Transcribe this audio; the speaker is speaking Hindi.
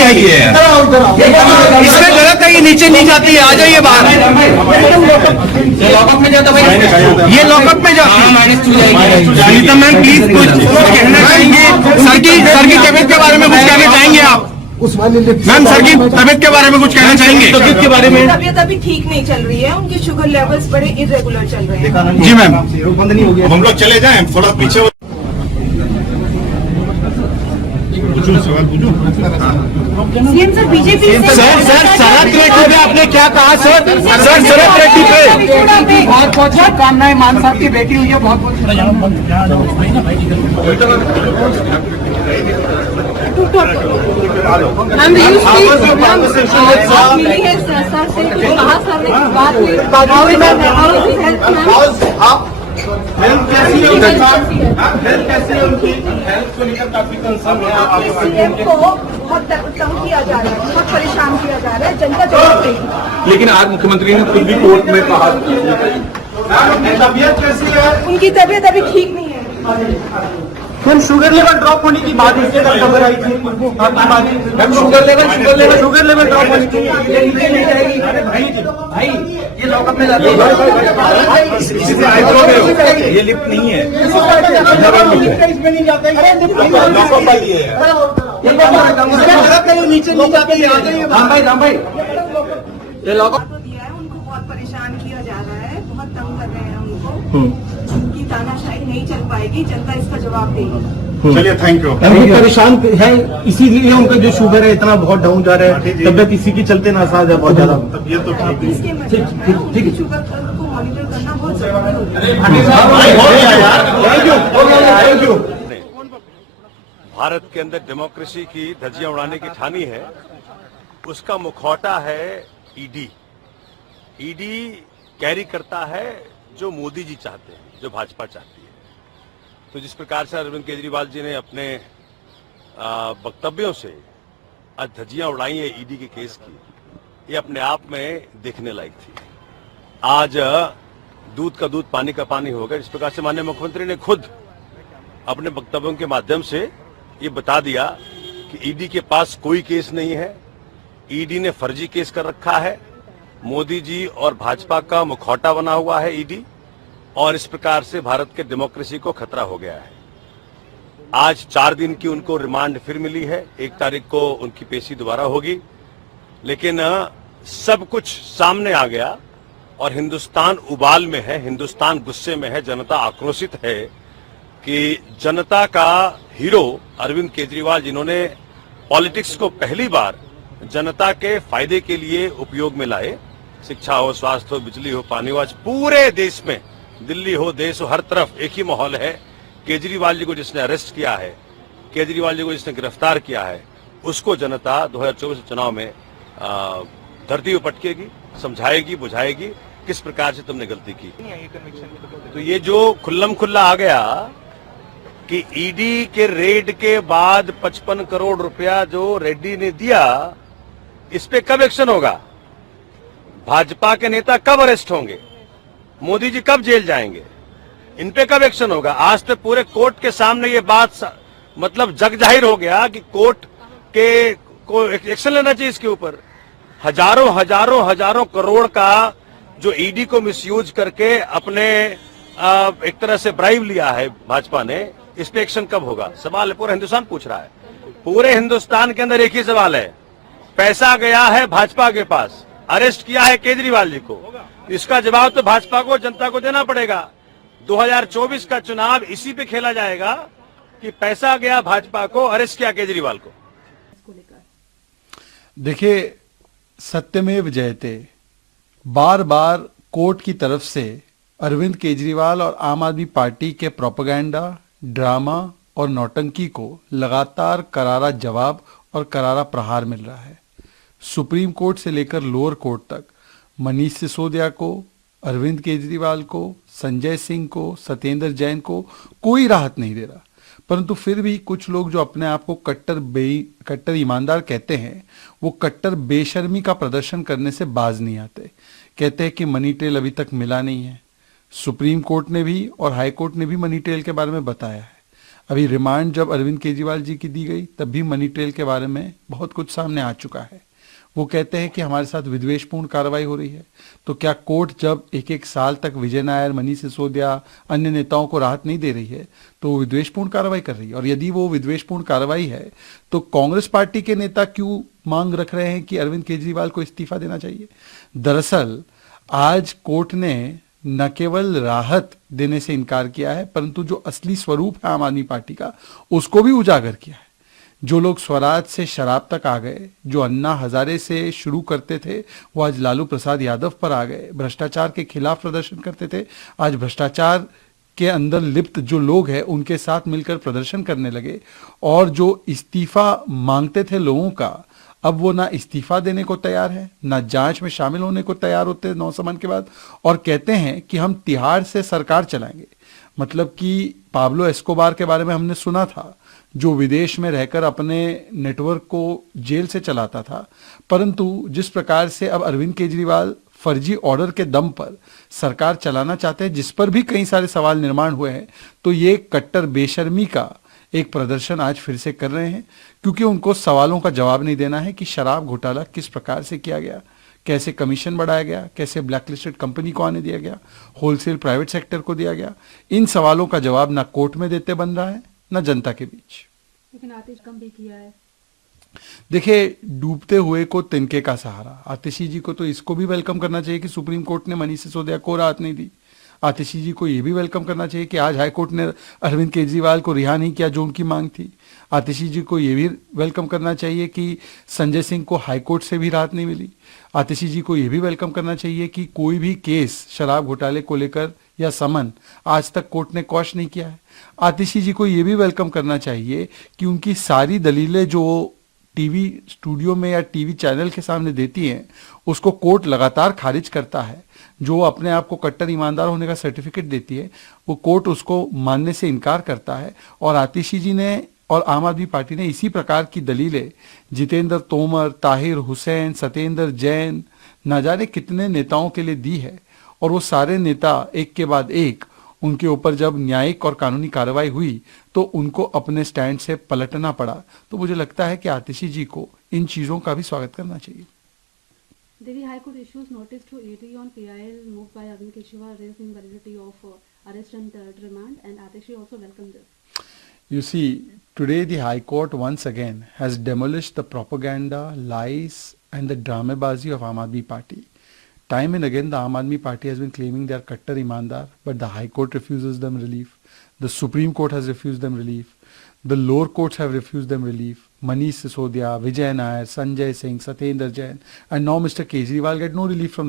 नहीं है ये, इसमें गलत है, ये नीचे नहीं जाती है, आ जाइए बाहर। लॉकअप में जाता भाई, ये लॉकअप में जाती है। सुनीता मैम प्लीज कुछ कहना चाहेंगे, सर की तबीयत के बारे में कुछ कहना चाहेंगे आप? मैम सर की तबीयत के बारे में कुछ कहना चाहेंगे? तबीयत के बारे में तबीयत अभी ठीक नहीं चल रही है, उनके शुगर लेवल्स बड़े इरेगुलर चल रहे हैं। जी मैम, हम लोग चले जाएं थोड़ा पीछे। सवाल पूछो सीएम सर, बीजेपी सर शरद रेड्डी पे आपने क्या कहा सर? सर शरद रेड्डी पे बहुत बहुत शुभकामनाएं, मान साहब की बेटी हुई है, बहुत बहुत मिली है सर से, कहा सर ने बात हेल्थ कैसी है उनकी? हेल्थ कैसी है उनकी? हेल्थ को लेकर काफी कंसर्न है। सीएम को बहुत तंग किया जा रहा है, बहुत परेशान किया जा रहा है, जनता जवाब देगी। लेकिन आज मुख्यमंत्री ने खुद भी कोर्ट में कहा, तबीयत कैसी है उनकी तबीयत अभी ठीक नहीं है। फिर शुगर लेवल ड्रॉप होने की बात इससे खबर आई थी मैम, शुगर लेवल ड्रॉप होने की नीचे नहीं जाएगी। भाई ये लॉकअप में जाती है, ये लिफ्ट नहीं है, इसमें नहीं जाता है, नीचे नहीं जाती है। राम भाई ये लॉकअप दिया है, उनको बहुत परेशान किया जा रहा है, बहुत तंग कर रहे हैं उनको। उनकी तानाशाही नहीं चल पाएगी, जनता इसका जवाब देगी। चलिए थैंक यू। परेशान है, इसीलिए उनका जो शुगर है इतना बहुत डाउन जा रहा है, तबियत इसी की चलते नासाज है बहुत ज्यादा। तबीयत तो ठीक है। इसके मतलब ठीक है। शुगर को मॉनिटर करना बहुत जरूरी होता है। भारत के अंदर डेमोक्रेसी की धज्जियां उड़ाने की ठानी है, उसका मुखौटा है ईडी। ईडी कैरी करता है जो मोदी जी चाहते हैं, जो भाजपा चाहती है। तो जिस प्रकार से अरविंद केजरीवाल जी ने अपने वक्तव्यों से आज धज्जियां उड़ाई है ईडी के केस की, ये अपने आप में देखने लायक थी। आज दूध का दूध पानी का पानी हो गया। जिस प्रकार से माननीय मुख्यमंत्री ने खुद अपने वक्तव्यों के माध्यम से ये बता दिया कि ईडी के पास कोई केस नहीं है, ईडी ने फर्जी केस कर रखा है, मोदी जी और भाजपा का मुखौटा बना हुआ है ईडी, और इस प्रकार से भारत के डेमोक्रेसी को खतरा हो गया है। आज 4 दिन की उनको रिमांड फिर मिली है, 1 तारीख को उनकी पेशी दोबारा होगी, लेकिन सब कुछ सामने आ गया और हिंदुस्तान उबाल में है, हिंदुस्तान गुस्से में है, जनता आक्रोशित है कि जनता का हीरो अरविंद केजरीवाल, जिन्होंने पॉलिटिक्स को पहली बार जनता के फायदे के लिए उपयोग में लाए, शिक्षा हो, स्वास्थ्य हो, बिजली हो, पानी हो, आज पूरे देश में, दिल्ली हो, देश हो, हर तरफ एक ही माहौल है। केजरीवाल जी को जिसने अरेस्ट किया है, केजरीवाल जी को जिसने गिरफ्तार किया है, उसको जनता 2024 चुनाव में धरती पर पटकेगी, समझाएगी, बुझाएगी किस प्रकार से तुमने गलती की। तो ये जो खुल्लम खुल्ला आ गया कि ईडी के रेड के बाद 55 करोड़ रुपया जो रेड्डी ने दिया, इस पे कब एक्शन होगा? भाजपा के नेता कब अरेस्ट होंगे? मोदी जी कब जेल जाएंगे? इन पे कब एक्शन होगा? आज तो पूरे कोर्ट के सामने ये बात मतलब जग जाहिर हो गया कि कोर्ट के को एक्शन लेना चाहिए इसके ऊपर। हजारों करोड़ का जो ईडी को मिसयूज करके अपने एक तरह से ब्राइब लिया है भाजपा ने, इस पे एक्शन कब होगा? सवाल है, पूरा हिंदुस्तान पूछ रहा है। पूरे हिंदुस्तान के अंदर एक ही सवाल है, पैसा गया है भाजपा के पास, अरेस्ट किया है केजरीवाल जी को, इसका जवाब तो भाजपा को, जनता को देना पड़ेगा। 2024 का चुनाव इसी पे खेला जाएगा कि पैसा गया भाजपा को, अरेस्ट किया केजरीवाल को। देखिए, सत्यमेव जयते, बार बार कोर्ट की तरफ से अरविंद केजरीवाल और आम आदमी पार्टी के प्रोपेगेंडा, ड्रामा और नौटंकी को लगातार करारा जवाब और करारा प्रहार मिल रहा है। सुप्रीम कोर्ट से लेकर लोअर कोर्ट तक मनीष सिसोदिया को, अरविंद केजरीवाल को, संजय सिंह को, सत्येंद्र जैन को कोई राहत नहीं दे रहा। परंतु फिर भी कुछ लोग जो अपने आप को कट्टर ईमानदार कहते हैं, वो कट्टर बेशर्मी का प्रदर्शन करने से बाज नहीं आते। कहते हैं कि मनी ट्रेल अभी तक मिला नहीं है। सुप्रीम कोर्ट ने भी और हाई कोर्ट ने भी मनी ट्रेल के बारे में बताया है। अभी रिमांड जब अरविंद केजरीवाल जी की दी गई तब भी मनी ट्रेल के बारे में बहुत कुछ सामने आ चुका है। वो कहते हैं कि हमारे साथ विद्वेषपूर्ण कार्रवाई हो रही है। तो क्या कोर्ट जब एक एक साल तक विजय नायर, मनीष सिसोदिया, अन्य नेताओं को राहत नहीं दे रही है तो वो विद्वेषपूर्ण कार्रवाई कर रही है? और यदि वो विद्वेषपूर्ण कार्रवाई है तो कांग्रेस पार्टी के नेता क्यों मांग रख रहे हैं कि अरविंद केजरीवाल को इस्तीफा देना चाहिए? दरअसल आज कोर्ट ने न केवल राहत देने से इनकार किया है परंतु जो असली स्वरूप है आम आदमी पार्टी का उसको भी उजागर किया है। जो लोग स्वराज से शराब तक आ गए, जो अन्ना हजारे से शुरू करते थे वो आज लालू प्रसाद यादव पर आ गए, भ्रष्टाचार के खिलाफ प्रदर्शन करते थे आज भ्रष्टाचार के अंदर लिप्त जो लोग हैं उनके साथ मिलकर प्रदर्शन करने लगे, और जो इस्तीफा मांगते थे लोगों का अब वो ना इस्तीफा देने को तैयार है, ना जांच में शामिल होने को तैयार होते 9 सामान के बाद, और कहते हैं कि हम तिहाड़ से सरकार चलाएंगे। मतलब कि पाब्लो एस्कोबार के बारे में हमने सुना था जो विदेश में रहकर अपने नेटवर्क को जेल से चलाता था, परंतु जिस प्रकार से अब अरविंद केजरीवाल फर्जी ऑर्डर के दम पर सरकार चलाना चाहते हैं जिस पर भी कई सारे सवाल निर्माण हुए हैं, तो ये कट्टर बेशर्मी का एक प्रदर्शन आज फिर से कर रहे हैं क्योंकि उनको सवालों का जवाब नहीं देना है कि शराब घोटाला किस प्रकार से किया गया, कैसे कमीशन बढ़ाया गया, कैसे ब्लैकलिस्टेड कंपनी को आने दिया गया, होलसेल प्राइवेट सेक्टर को दिया गया। इन सवालों का जवाब ना कोर्ट में देते बन रहा है ना जनता के बीच। लेकिन आतिश कम भी किया है। देखिए, डूबते हुए को तिनके का सहारा। आतिशी जी को तो इसको भी वेलकम करना चाहिए कि सुप्रीम कोर्ट ने मनीष सिसोदिया को राहत नहीं दी। आतिशी जी को यह भी वेलकम करना चाहिए कि आज हाई कोर्ट ने अरविंद केजरीवाल को रिहा नहीं किया जो उनकी मांग थी। आतिशी जी को यह भी वेलकम करना चाहिए कि संजय सिंह को हाई कोर्ट से भी राहत नहीं मिली। आतिशी जी को यह भी वेलकम करना चाहिए कि कोई भी केस शराब घोटाले को लेकर या समन आज तक कोर्ट ने क्वॉश नहीं किया है। आतिशी जी को यह भी वेलकम करना चाहिए कि उनकी सारी दलीलें जो टीवी स्टूडियो में या टीवी चैनल के सामने देती हैं उसको कोर्ट लगातार खारिज करता है। जो अपने आप को कट्टर ईमानदार होने का सर्टिफिकेट देती है वो कोर्ट उसको मानने से इनकार करता है। और आतिशी जी ने और आम आदमी पार्टी ने इसी प्रकार की दलीलें जितेंद्र तोमर, ताहिर हुसैन, सत्येंद्र जैन, न जाने कितने नेताओं के लिए दी है। और वो सारे नेता एक के बाद एक उनके ऊपर जब न्यायिक और कानूनी कार्रवाई हुई तो उनको अपने स्टैंड से पलटना पड़ा। तो मुझे लगता है कि आतिशी जी को इन चीजों का भी स्वागत करना चाहिए। Delhi High Court issues notice to ED on PIL moved by Arvind Kejriwal raising validity of arrest and remand, and Atishi also welcomed this. You see, today the High Court once again has demolished the propaganda, lies and the dramabazi of Aam Aadmi Party. Time and again the Aam Aadmi Party has been claiming they are Kattar Imandar, but the High Court refuses them relief. The Supreme Court has refused them relief. The lower courts have refused them relief. Manish Sisodia, Vijay Nair, Sanjay Singh, Satyendra Jain, and now Mr. Kejriwal get no relief from